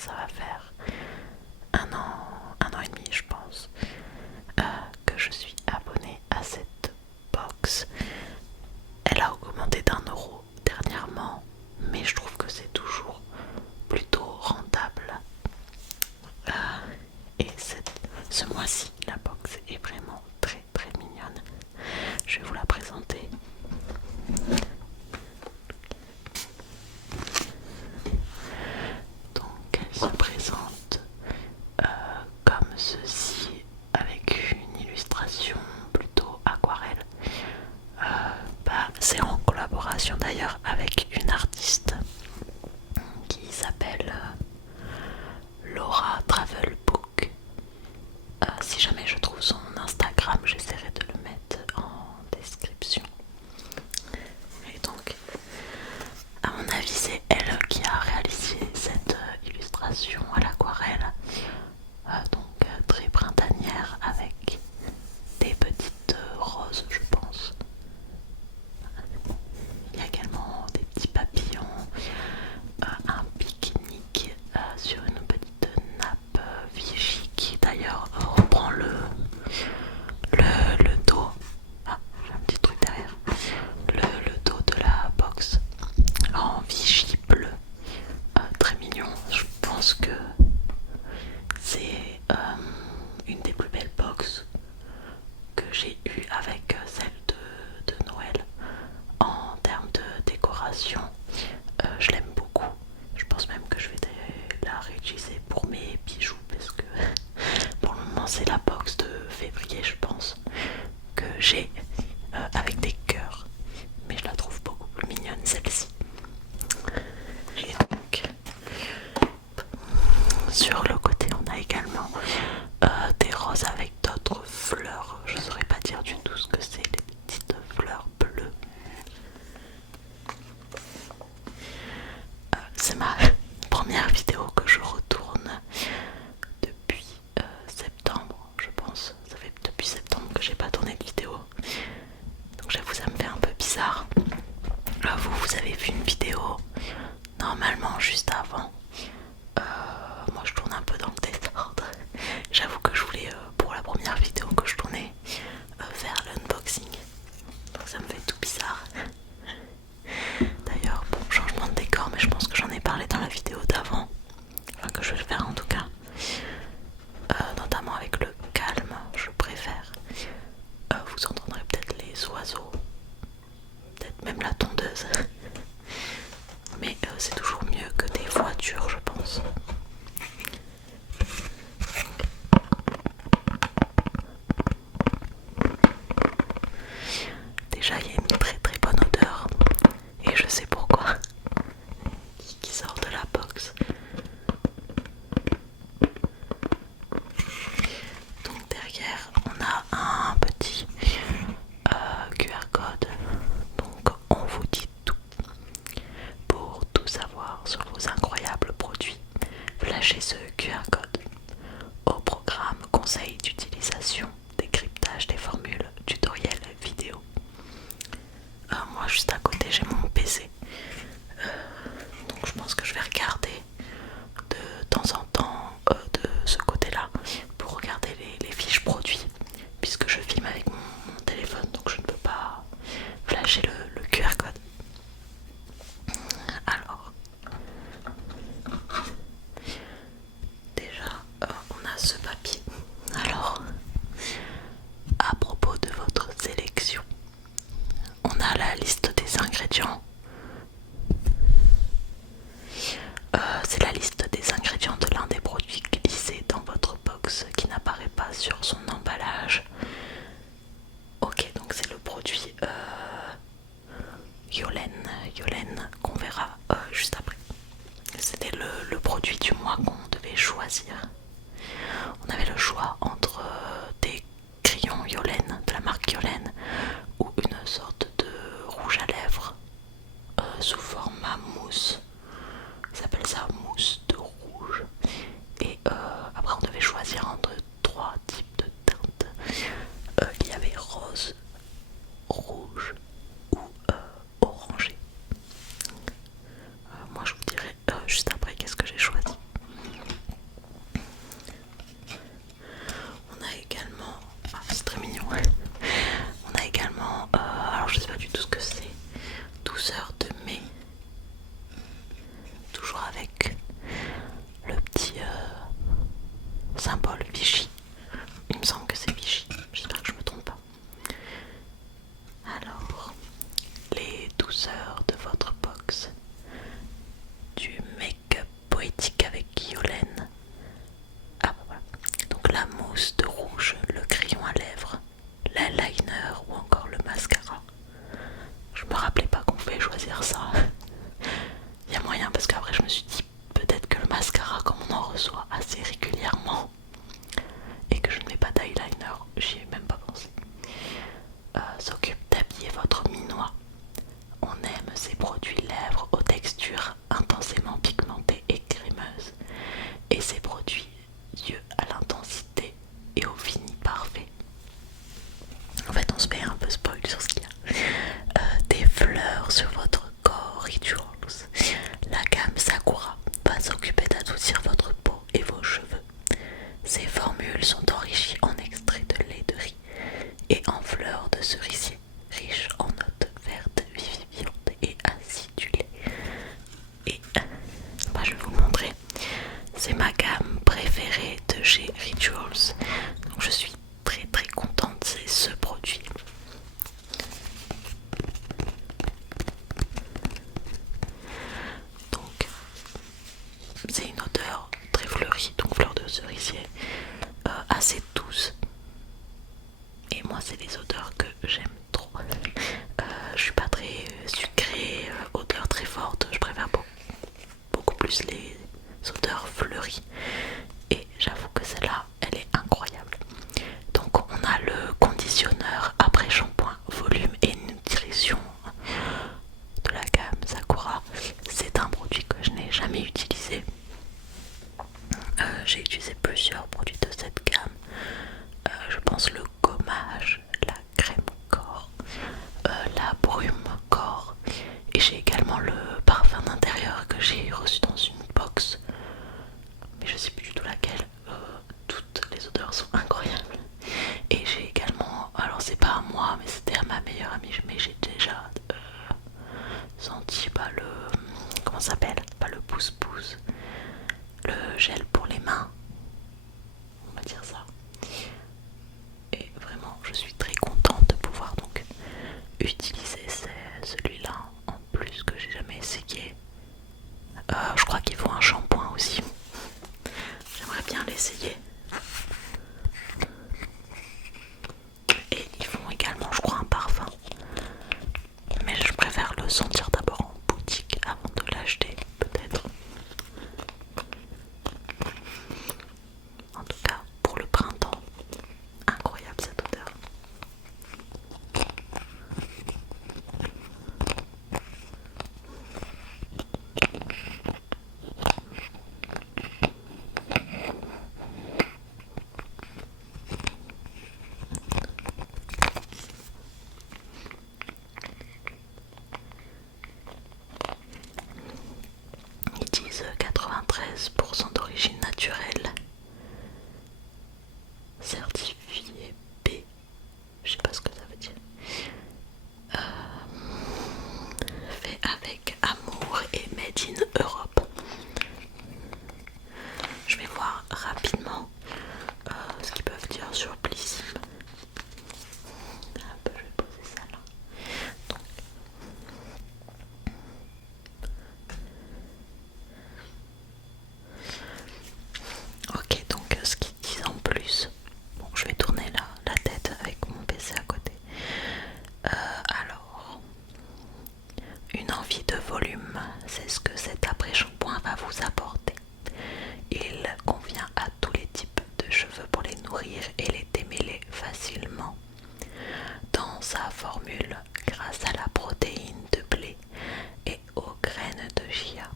ça va faire un an et demi je pense, que je suis abonnée à cette box. Elle a augmenté d'1 € dernièrement, mais je trouve que c'est toujours plutôt rentable. Et ce mois-ci, la box est vraiment très très mignonne. Je vais vous la présenter. Donc elle se présente comme ceci, avec une illustration plutôt aquarelle. C'est en collaboration d'ailleurs avec une artiste qui s'appelle Laura Travel Book. Si jamais je trouve son Instagram, j'essaierai de le mettre en description. Et donc, à mon avis, c'est elle qui a réalisé cette illustration à l'aquarelle, très printanière, avec des petites roses, je pense. Il y a également des petits papillons, un pique-nique sur une petite nappe Vichy qui d'ailleurs reprend le dos. Ah, j'ai un petit truc derrière. Le dos de la box en Vichy bleu. Très mignon. Je pense que c'est une des plus belles box que j'ai eues avec celle de Noël. En termes de décoration, je l'aime beaucoup. Je pense même que je vais la réutiliser pour mes bijoux parce que pour le moment c'est la box de février, je pense, que j'ai avec des cœurs, mais je la trouve beaucoup plus mignonne celle-ci. Et donc sur le côté on a également des roses avec d'autres fleurs. Je saurais pas dire du tout ce que c'est, les petites fleurs bleues. C'est ma première vidéo que je retourne depuis septembre, je pense. Ça fait depuis septembre que j'ai pas tourné de vidéo. Donc j'avoue, ça me fait un peu bizarre. Là, vous avez vu une vidéo normalement juste avant. Moi je tourne un peu dans le désordre. J'avoue que je voulais pour la première vidéo que je tournais faire l'unboxing. Donc ça me fait tout bizarre. D'ailleurs, bon, changement de décor, mais je pense que j'en ai parlé dans la vidéo d'avant, enfin que je vais le faire en tout cas, notamment avec le calme, je préfère. Vous entendrez peut-être les oiseaux, peut-être même la tondeuse, mais c'est toujours mieux que des voitures, je pense. Déjà, il y a une très très bonne odeur, et je sais pourquoi, qui sort de la box. Donc derrière, on a un petit QR code. Donc on vous dit tout. Pour tout savoir sur vos incroyables produits, flashez ce QR code. Au programme, conseils d'utilisation, décryptage des formules, tutoriel vidéo. Moi juste à côté j'ai mon PC. Donc je pense que je vais regarder de temps en temps de ce côté-là pour regarder les fiches produits, puisque je filme avec mon téléphone, donc je ne peux pas flasher le QR code. Alors, déjà, on a ce papier. Alors, à propos de votre sélection, on a la liste des ingrédients. C'est la liste des ingrédients de l'un des produits glissés dans votre box qui n'apparaît pas sur son emballage. Ok, donc c'est le produit Yolène qu'on verra juste après. C'était le produit du mois qu'on devait choisir. On avait le choix entre des crayons Yolène, de la marque Yolène, ou une sorte de rouge à lèvres sous format mousse. Ils s'appellent ça mousse de rouge. Et après on devait choisir entre 3 types de teintes. Il y avait rose, rouge ou orangé. Moi je vous dirai juste après qu'est-ce que j'ai choisi. me rappelais pas qu'on pouvait choisir ça. Il y a moyen parce qu'après je me suis dit peut-être que le mascara, comme on en reçoit assez régulièrement et que je ne mets pas d'eyeliner, j'y ai même pas pensé, s'occupe d'habiller votre minois. On aime ces produits lèvres aux textures intensément pigmentées et crémeuses et ces produits yeux à l'intensité et au fini parfait. En fait on se fait un peu spoil sur ce qu'il y a. Des fleurs sur votre corps Rituals. La gamme Sakura va s'occuper d'adoucir votre peau et vos cheveux. Ces formules sont enrichies en extrait de lait de riz et en fleurs de cerisier, riches en notes vertes vivifiantes et acidulées. Et je vais vous le montrer. C'est ma gamme préférée de chez Rituals. Donc je suis très très contente, c'est ce produit. Donc c'est une odeur très fleurie, donc fleur de cerisier, assez douce. Et moi c'est les odeurs que j'aime trop. Je suis pas très sucrée, odeur très forte, je préfère beaucoup plus les odeurs fleuries. Et j'avoue que celle-là, elle est incroyable. Donc on a le conditionneur après shampoing, volume et nutrition de la gamme Sakura. C'est un produit que je n'ai jamais utilisé. J'ai utilisé plusieurs produits de cette gamme. Je pense le gommage, la crème corps, la brume corps, et j'ai également le parfum d'intérieur que j'ai reçu dans une box, mais je sais plus du tout laquelle. Toutes les odeurs sont incroyables. Et j'ai également, alors c'est pas à moi mais c'était à ma meilleure amie, mais j'ai déjà senti le, comment ça s'appelle, pas le pouce-pouce, le gel pour les mains, on va dire ça. Et vraiment je suis très contente de pouvoir donc utiliser celui-là en plus, que j'ai jamais essayé. Je crois qu'il faut un shampoing aussi, j'aimerais bien l'essayer. Et ils font également je crois un parfum, mais je préfère le sentir d'abord en boutique avant de l'acheter peut-être. En tout cas pour le printemps, incroyable cette odeur. Ils disent 93% d'origine naturelle, certifié B, je sais pas ce que ça veut dire. Fait avec amour et made in Europe. Je vais voir rapidement ce qu'ils peuvent dire sur Blissim. Je vais poser ça là. Ok, donc ce qu'ils disent en plus. Bon, je vais tourner la tête avec mon PC à côté. Alors, une envie de volume, c'est ce que cet après-shampoing va vous apporter. Il convient à tous les types de cheveux pour les nourrir et les démêler facilement. Dans sa formule, grâce à la protéine de blé et aux graines de chia,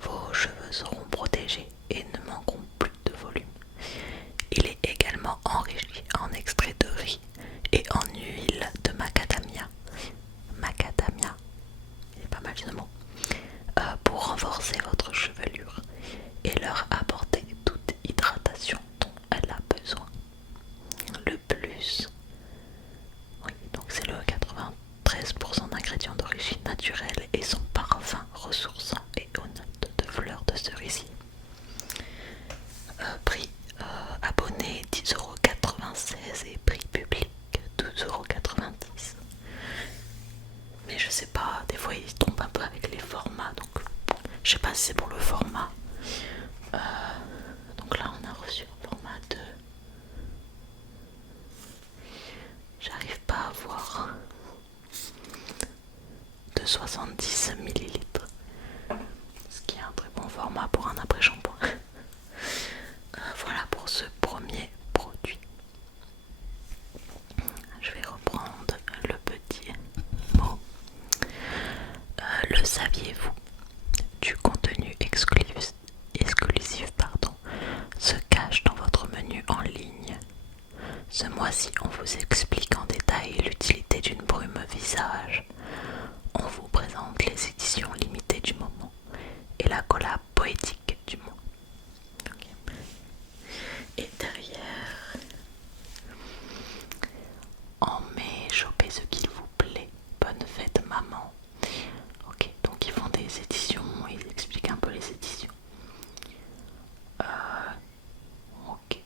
vos cheveux seront protégés et ne manqueront plus de volume. Il est également enrichi en extrait de riz et en huile de macadamia. Macadamia, il est pas mal ce mot. Pour renforcer votre chevelure et leur apporter toute hydratation dont elle a besoin. Le plus, oui, donc c'est le 93% d'ingrédients d'origine naturelle et son parfum ressourçant et aux notes de fleurs de cerisier. Prix abonné 10,96€ et prix public 12,90€. Mais je sais pas, des fois ils se trompent un peu avec les formats, donc je sais pas si c'est pour le format. Donc là on a reçu un format 2. J'arrive pas à voir. 70 millilitres, ce qui est un très bon format pour un après-shampoing. Voilà pour ce premier produit. Je vais reprendre le petit mot. Le saviez-vous? Du contenu exclusif se cache dans votre menu en ligne. Ce mois-ci, on vous explique en détail l'utilité d'une brume visage. On vous présente les éditions limitées du moment et la collab poétique du mois. Okay. Et derrière, en mai, chopez ce qu'il vous plaît. Bonne fête maman. Ok, donc ils font des éditions, ils expliquent un peu les éditions. Ok.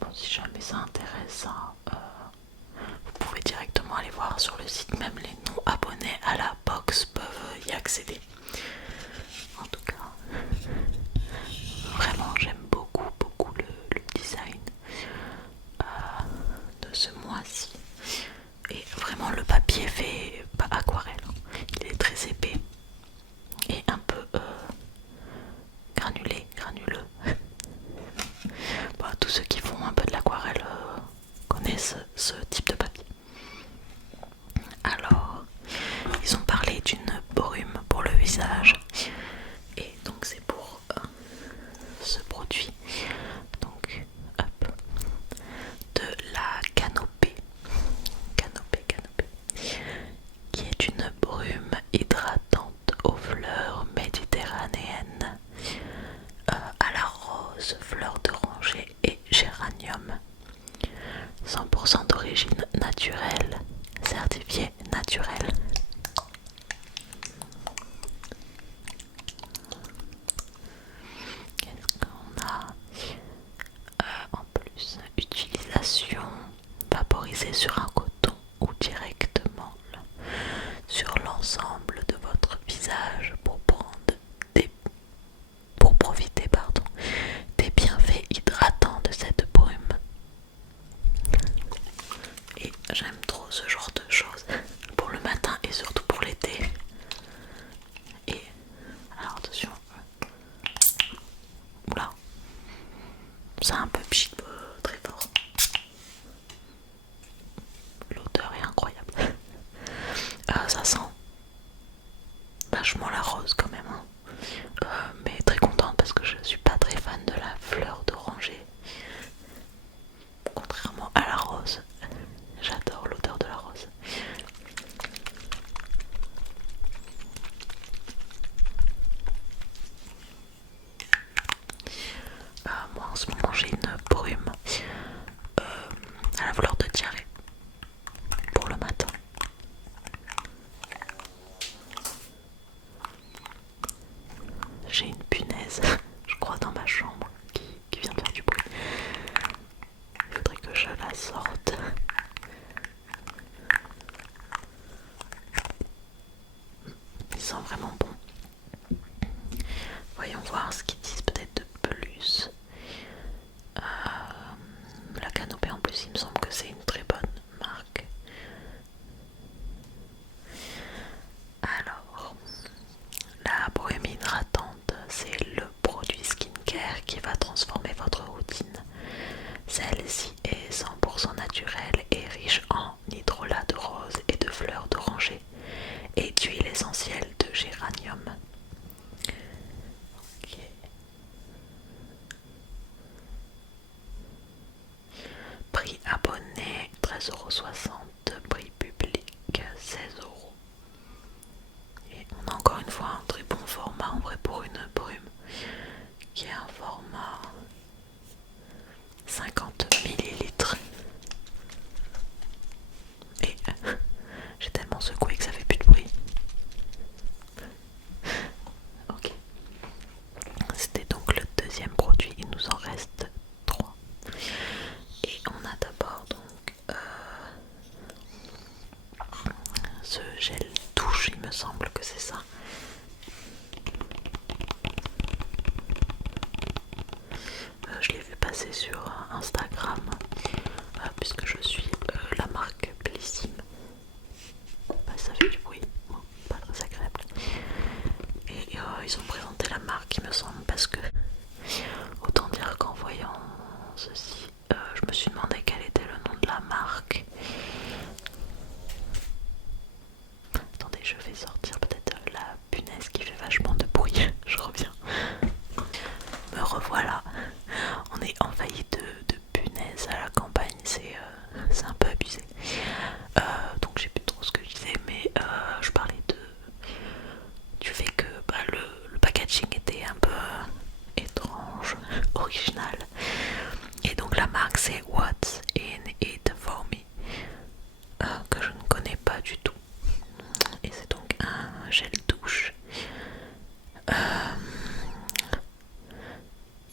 Bon, si jamais ça intéresse, vous pouvez directement aller voir sur le site, même les non abonnés à la box peuvent y accéder. En tout cas, vraiment j'aime beaucoup le design de ce mois-ci. Et vraiment le papier fait pas aquarelle, il est très épais et un peu granuleux. Bon, tous ceux qui font un peu de l'aquarelle connaissent ce type de papier. Alors, ils ont parlé d'une brume pour le visage et donc c'est pour ce produit. Donc, hop, de la canopée, qui est une brume hydratante aux fleurs méditerranéennes, à la rose, fleur d'oranger et géranium. 100% d'origine naturelle, certifié naturel. Qu'est-ce qu'on a en plus? Utilisation vaporisée sur un coton ou directement sur l'ensemble de votre visage pour profiter des bienfaits hydratants de cette brume. Et j'aime trop ce genre de choses pour le matin et surtout pour l'été. Et alors attention, oula, c'est un peu pchit, très fort. L'odeur est incroyable. Ça sent vachement la rose quand même, hein. Mais très contente parce que je suis pas très fan de la fleur d'oranger. Contrairement à la rose, j'adore l'odeur de la rose. Moi en ce moment j'ai une brume à la fleur de diarrhée pour le matin. J'ai une punaise, je crois, dans ma chambre qui vient de faire du bruit. Il faudrait que je la sorte. Il sent vraiment bon. Voyons voir ce qu'ils disent peut-être de plus. La canopée en plus, il me semble que c'est une très bonne marque. Alors, la brume hydratante, c'est le produit skincare qui va transformer votre routine. Celle-ci est 100% naturelle et riche en hydrolat de rose et de fleurs d'oranger et d'huile essentielle de géranium. Ok. Prix abonné 13,60€, prix public 16€. Et on a encore une fois un très bon format en vrai pour une brume qui est un format 50 millilitres. Et j'ai tellement secoué que ça fait plus de bruit. Ok. C'était donc le deuxième produit, il nous en reste 3. Et on a d'abord donc ce gel douche, il me semble que c'est ça. Je l'ai vu passer sur Instagram puisque je suis la marque Bellissime. Bah, ça fait du bruit. Bon, Attendez, je vais sortir peut-être la punaise qui fait vachement de bruit. Je reviens. Me revoilà. On est envahi de punaises à la campagne, c'est un peu abusé. Donc je sais plus trop ce que je disais, mais je parlais du fait que le packaging était un peu étrange, original. Et donc la marque c'est What's in it for me, que je ne connais pas du tout. Et c'est donc un gel douche.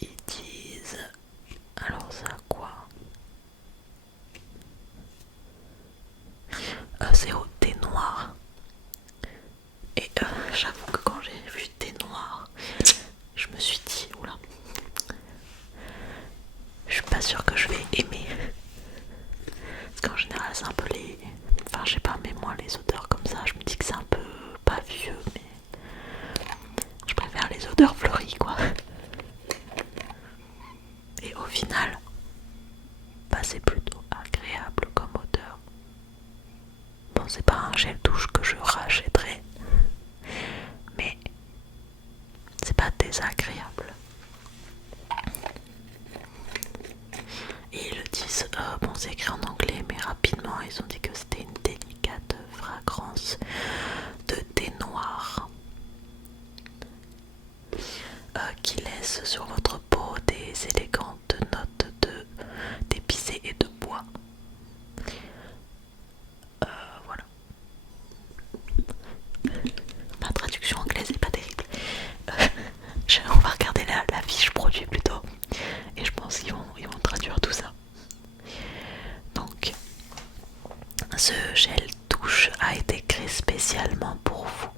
Ils disent... Alors ça a quoi? C'est au thé noir. Et j'avoue que quand j'ai vu thé noir, je me suis dit, oula, je suis pas sûre que je vais aimer. Parce qu'en général c'est un peu les... Enfin je sais pas, mais moi les odeurs comme ça, je me dis que c'est un peu pas vieux, mais je préfère les odeurs fleuries quoi. Et au final, c'est plutôt agréable comme odeur. Bon, c'est pas un gel douche que je rachèterai, mais c'est pas désagréable. Et ils le disent, bon c'est écrit en anglais, mais rapidement ils ont dit que c'était une délicate fragrance de thé noir qui laisse sur votre peau des élégantes notes d'épicé et de bois. Voilà. Ma traduction anglaise est pas terrible. On va regarder la fiche produit plutôt. Et je pense qu'ils vont traduire tout ça. Donc, ce gel douche a été créé spécialement pour vous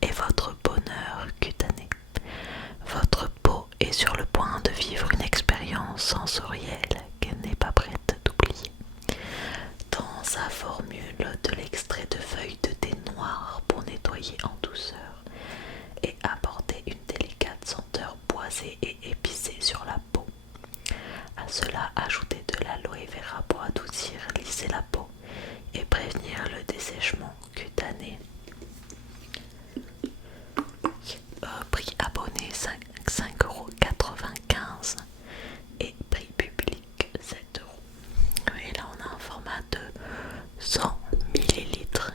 et votre bonheur cutané. Votre peau est sur le point de vivre une expérience sensorielle qu'elle n'est pas prête d'oublier. Dans sa formule de l'extrait de feuilles de thé noir pour nettoyer en douceur et apporter une délicate senteur boisée et épicée sur la peau. À cela, ajoutez de l'aloe vera pour adoucir, lisser la peau et prévenir le dessèchement cutané. Prix abonné 5,95 € et prix public 7 €. Et là on a un format de 100 millilitres.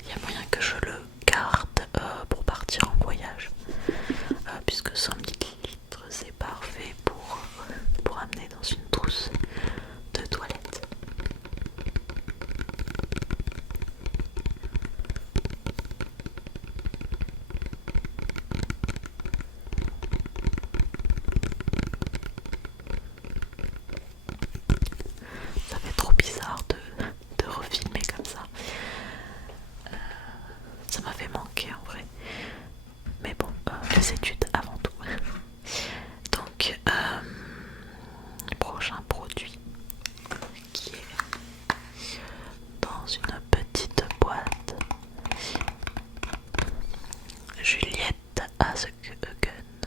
Il y a moyen que je le garde pour partir en voyage, puisque 100 millilitres c'est parfait pour amener dans une trousse de toilette. Ça fait trop bizarre de refilmer comme ça. Ça m'a fait manquer en vrai. Mais bon, les études avant tout. Donc, prochain produit qui est dans une petite boîte. Juliette Askehagen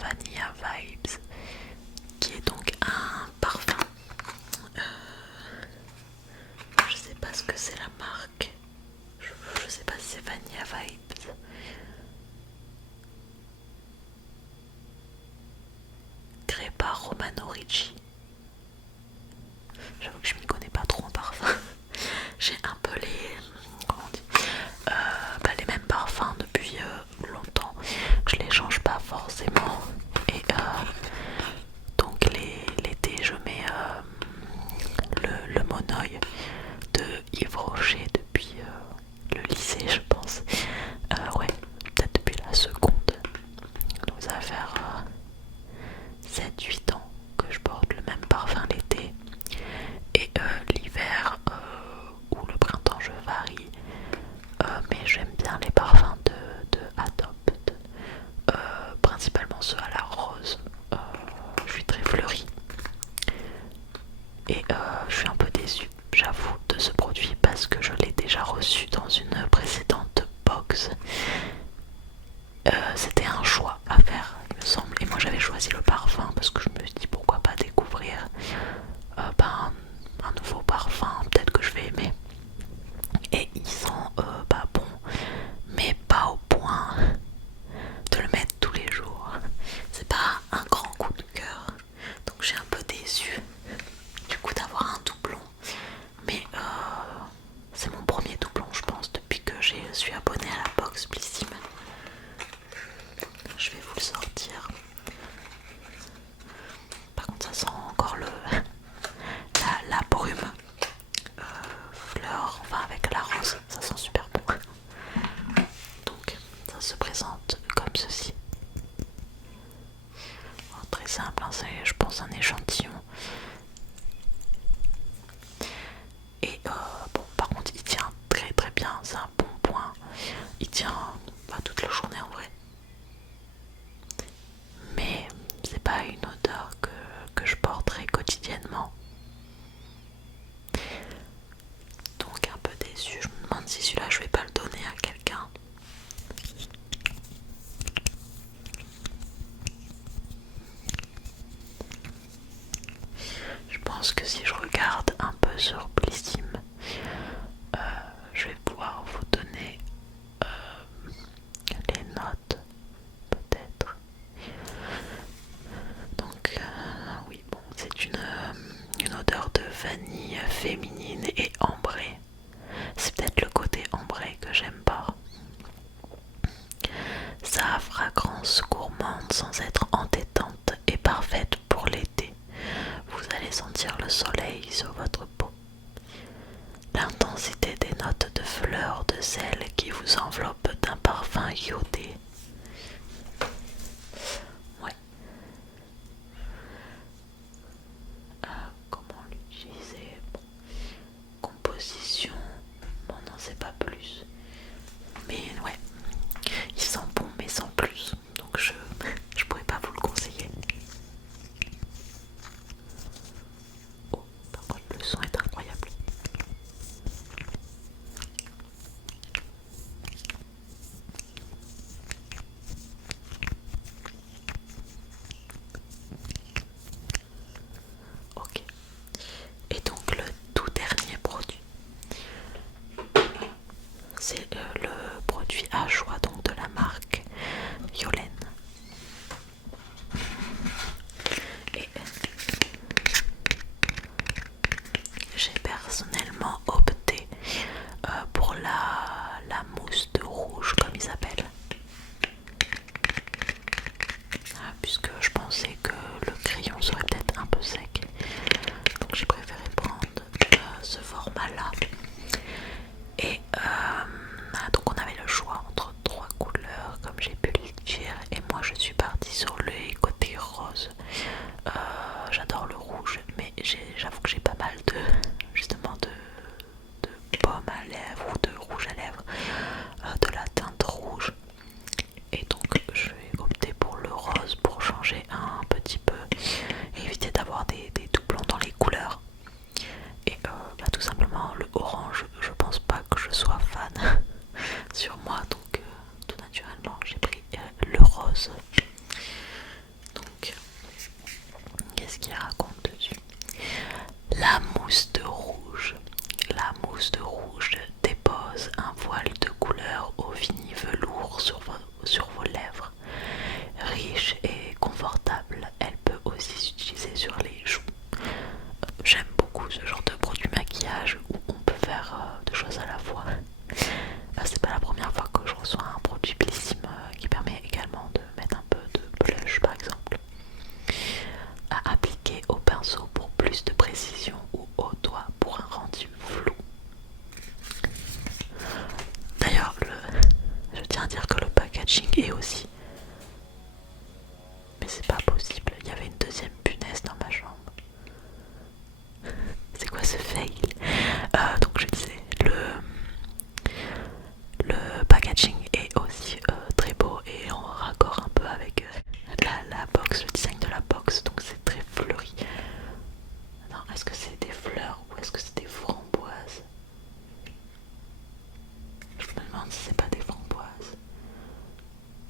Vanilla Vibes, qui est donc un parfum. Je sais pas ce que c'est la marque. Je sais pas si c'est Vanilla Vibes. Créé par Romano Ricci. J'avoue que je m'y connais pas trop en parfum. J'ai un peu comment on dit, les mêmes parfums depuis longtemps. Je les change pas forcément. Et donc l'été je mets le Monoeil de Yves Rocher depuis le lycée je pense. Ouais, peut-être depuis la seconde. Donc ça va faire 7-8 ans que je porte le c'était un choix à faire, il me semble. Et moi j'avais choisi le parfum parce que je me suis dit pourquoi pas découvrir un nouveau parfum, peut-être que je vais aimer. Et ils sont bons, mais pas au point de le mettre tous les jours. C'est pas un grand coup de cœur, donc j'ai un peu déçu du coup d'avoir un doublon. Mais c'est mon premier doublon, je pense, depuis que je suis abonnée à la box Blissim. Je vais vous le sortir. Par contre, ça sent encore la brume, fleur, enfin avec la rose, ça sent super bon. Donc, ça se présente comme ceci. Très simple, hein, c'est je pense un échantillon. Et bon, par contre, il tient très très bien, c'est un bon point. Il tient toute la journée en vrai. Mais c'est pas une odeur que je porterai quotidiennement. Donc un peu déçue, je me demande si celui-là je vais pas le donner à quelqu'un. Je pense que si je regarde un peu sur Blissim, je vais pouvoir vous donner les notes peut-être. Donc oui, bon, c'est une odeur de vanille féminine et ambrée. C'est peut-être le côté ambré que j'aime pas. Sa fragrance gourmande sans être entêtante est parfaite pour l'été. Vous allez sentir le soleil sur votre peau. L'intensité des notes de fleurs de sel qui vous enveloppent d'un parfum iodé. Ouais. Comment l'utiliser? Bon. Composition. Bon, n'en sait pas plus. Mais ouais. Il sent bon mais sans plus. Donc je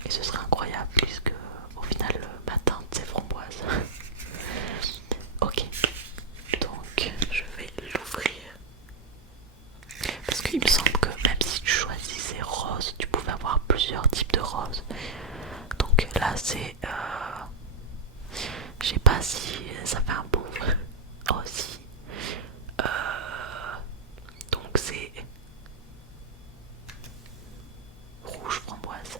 Et ce serait incroyable puisque au final ma teinte c'est framboise. Ok, donc je vais l'ouvrir. Parce qu'il me semble que même si tu choisissais rose, tu pouvais avoir plusieurs types de roses. Donc là c'est... je sais pas si ça fait un bon aussi. Donc c'est rouge framboise.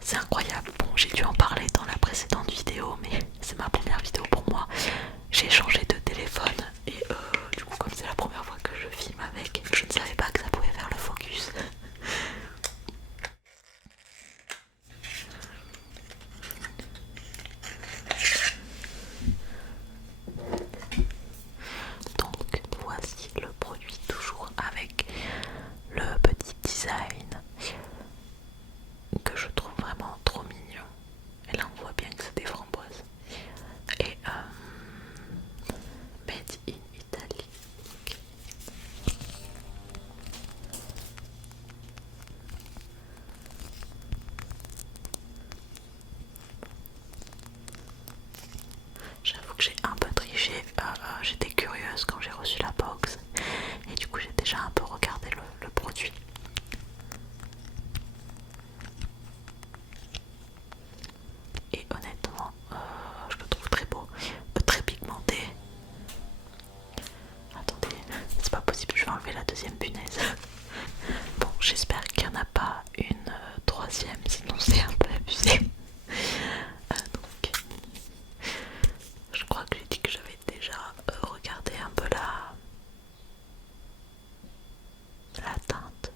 C'est incroyable. Bon, j'ai dû en parler dans la précédente vidéo, mais c'est ma première vidéo pour moi. J'ai changé de téléphone et du coup comme c'est la première fois que je filme avec, je ne savais pas que ça pouvait faire le focus. Donc voici le produit, toujours avec le petit design que je trouve vraiment trop mignon. Et là on voit bien que c'est des framboises. Et made in Italy. J'avoue que j'ai un peu triché, j'étais curieuse quand j'ai reçu la box et du coup j'ai déjà un peu regardé le produit. Et honnêtement, je le trouve très beau, très pigmenté. Attendez, c'est pas possible, je vais enlever la deuxième punaise. Bon, j'espère qu'il n'y en a pas une troisième, sinon c'est un peu abusé. Donc, je crois que j'ai dit que j'avais déjà regardé un peu la teinte.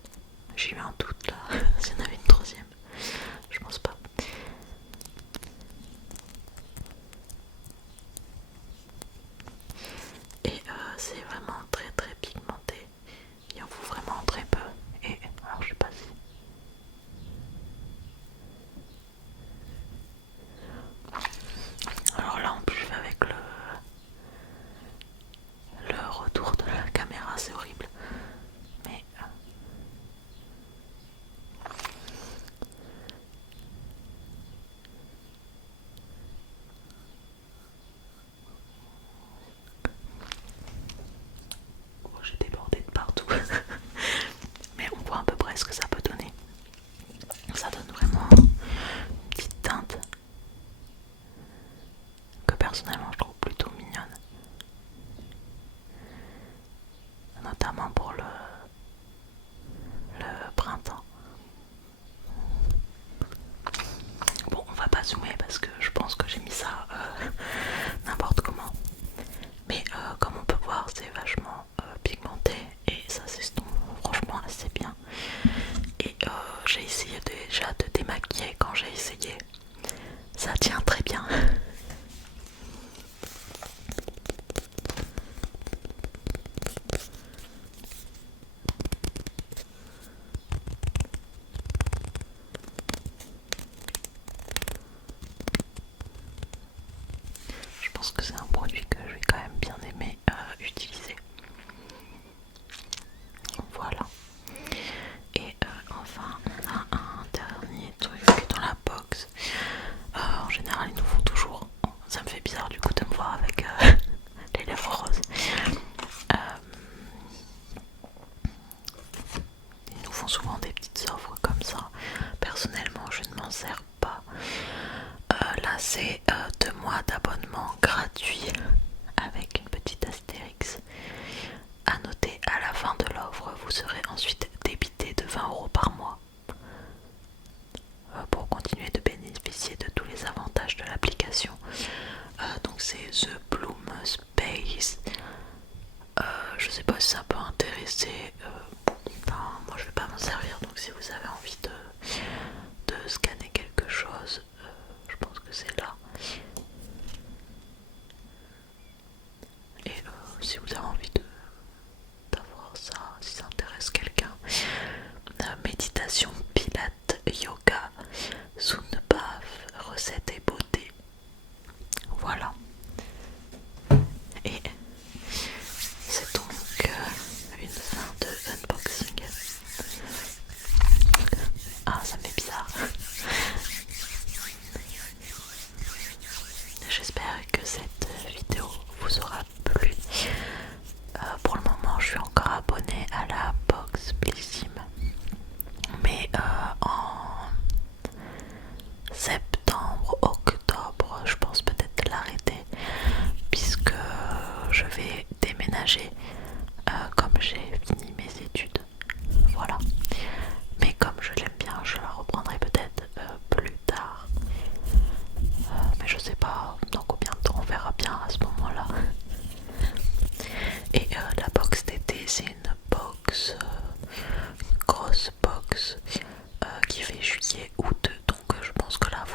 J'ai eu un doute là, s'il y en avait une troisième. Je pense pas. Et c'est vraiment très très pigmenté. Il en faut vraiment très peu. Et alors je sais pas si... Alors là en plus je vais avec le retour de la caméra, c'est horrible. Mais oh, j'ai débordé de partout. Mais on voit à peu près ce que ça peut donner. Ça donne vraiment une petite teinte que personnellement je trouve plutôt mignonne. Notamment pour le printemps. Bon, on va pas zoomer parce que je pense que j'ai mis ça n'importe comment. Mais comme on peut voir, c'est vachement pigmenté et ça s'estompe franchement assez bien. Et j'ai essayé déjà de démaquiller quand j'ai essayé. Ça tient très bien. Je pense que c'est un produit que je vais quand même bien aimer utiliser. Voilà. Et enfin, on a un dernier truc dans la box. En général, ils nous font toujours. Ça me fait bizarre du coup de me voir avec les lèvres roses. Ils nous font souvent des petites offres comme ça. Personnellement, je ne m'en sers pas. Là, c'est 2 mois d'abonnement gratuit avec une petite astérix. À noter, à la fin de l'offre, vous serez ensuite débité de 20 € par mois pour continuer de bénéficier de tous les avantages de l'application. Donc c'est The Bloom Space. Je sais pas si ça peut intéresser. Enfin, moi je vais pas m'en servir, donc si vous avez envie de scanner quelque chose, je pense que c'est là. Et si vous avez envie d'avoir ça, si ça intéresse quelqu'un,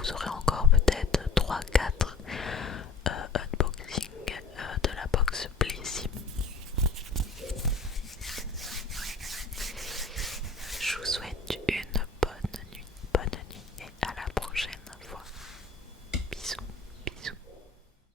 vous aurez encore peut-être 3-4